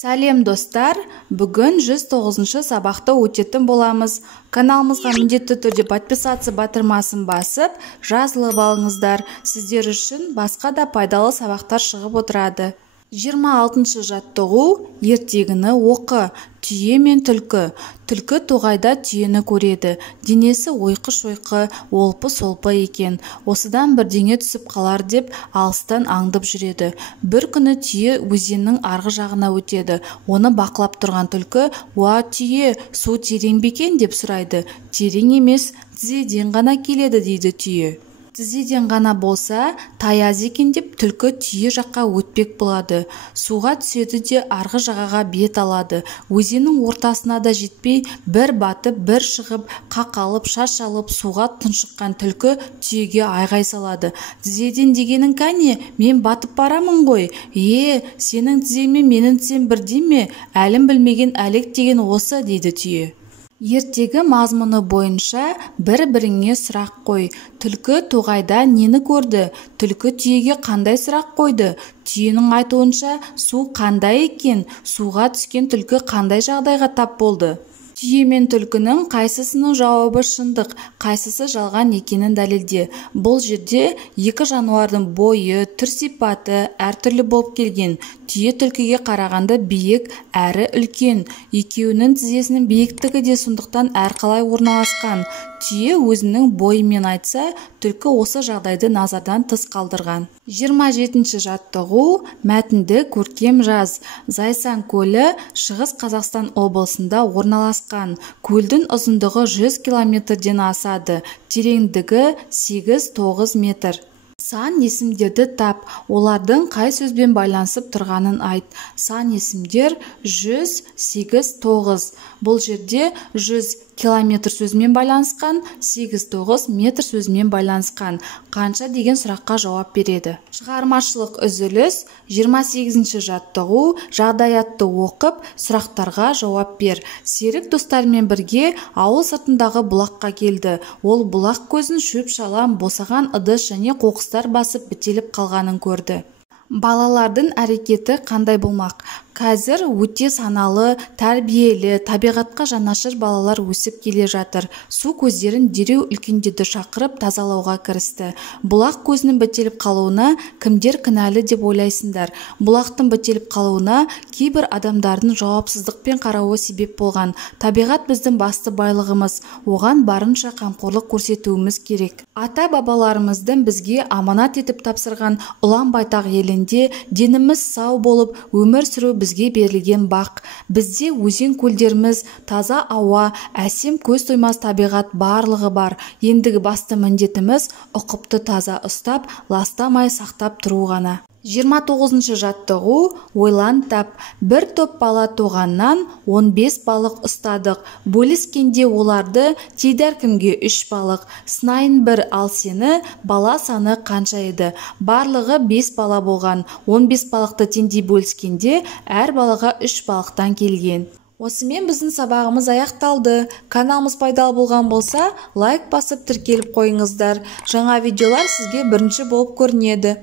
Сәлем достар, бүгін 109-шы сабақты өтетін боламыз. Каналымызға міндетті түрде подписаться батырмасын басып, жазылып алыңыздар. Сіздер үшін басқа да пайдалы сабақтар шығып отырады. 26-шы жаттығу ертегіні оқы. Түйе мен түлкі. Түлкі тоғайда түйені көреді. Денесі ойқы-шойқы, олпы-солпы екен. Осыдан бірдеңе түсіп қалар деп алыстан аңдып жүреді. Бір күні түйе өзеннің арғы жағына өтеді. Оны бақылап тұрған түлкі, «Уа, түйе, су терең бе екен?» деп сұрайды. «Терең емес, тізеден ғана келеді» дейді түйе. Тізеден ғана болса, таяз екен деп түлкі түйе жаққа өтпек болады. Суға түседі де арғы жағаға бет алады. Өзеннің ортасына да жетпей, бір батып, бір шығып, қақалып, шашалып, суға тұншыққан түлкі түйеге айғай салады. «Тізеден дегенің кәне, мен батып барамын ғой. Сенің тізең мен менің тізем бірдей ме? Әлім білмеген әлек деген осы» дейді түйе. Ертегі мазмұны бойынша бір-біріңе сұрақ қой. Түлкі тоғайда нені көрді? Түлкі түйеге қандай сұрақ қойды? Түйенің айтуынша су қандай екен? Суға түскен түлкі қандай жағдайға тап болды? Түйе мен түлкінің қайсысының жауабы шындық, қайсысы жалған екенін дәлелде. Бұл жерде екі жануардың бойы, түр-сипаты әртүрлі болып келген. Түйе түлкіге қарағанда биік әрі үлкен. Екеуінің тізесінің биіктігі де сондықтан әрқалай орналасқан. Түйе өзінің бойымен айтса, түлкі осы жағдайды назардан тыс қалдырған. 27-ші жаттығу мәтінді көркем жаз. Зайсан көлі Шығыс Қазақстан облысында орналасқан. Көлдің ұзындығы 100 километрден асады. Тереңдігі 8-9 метр. Сан есімдерді тап, олардың қай сөзбен байланысып тұрғанын айт. Сан есімдер 100, 8, 9. Бұл жерде 100 километр сөзімен байланысқан, 8-9 метр сөзімен байланысқан. Қанша деген сұраққа жауап береді. Шығармашылық үзіліс. 28-ші жаттығу жағдаятты оқып, сұрақтарға жауап бер. Серік достарымен бірге ауыл сыртындағы бұлаққа келді. Ол бұлақ көзін шөп-шалам, босаған ыдыс және қоқыстар басып бітеліп қалғанын көрді. Балалардың әрекеті қандай болмақ? Қазір өте саналы, тәрбиелі, табиғатқа жанашыр балалар өсіп келе жатыр. Су көздерін дереу үлкендерді шақырып тазалауға кірісті. Бұлақ көзінің бітеліп қалуына кімдер кінәлі деп ойлайсыңдар? Бұлақтың бітеліп қалуына кейбір адамдардың жауапсыздықпен қарауы себеп болған. Табиғат біздің басты байлығымыз. Оған барынша қамқорлық көрсетуіміз керек. Ата-бабаларымыздың бізге аманат етіп тапсырған ұлан-байтақ елінде деніміз сау болып, өмір сүру бізге берілген бақ. Бізде өзен көлдеріміз, таза ауа, әсем көз тоймас табиғат барлығы бар. Ендігі басты міндетіміз ұқыпты таза ұстап, ластамай сақтап тұру ғана. 29-шы жаттығу ойлан тап. Бір топ бала туғаннан 15 балық ұстадық. Бөліскенде оларды тиді әркімге 3 балық. Сынайын бір, ал сені бала саны қанша еді? Барлығы 5 бала болған. 15 балықты теңдей бөліскенде әр балаға 3 балықтан келген. Осымен біздің сабағымыз аяқталды. Каналымыз пайдалы болған болса, лайк басып тіркеліп қойыңыздар. Жаңа видеолар сізге бірінші болып көрінеді.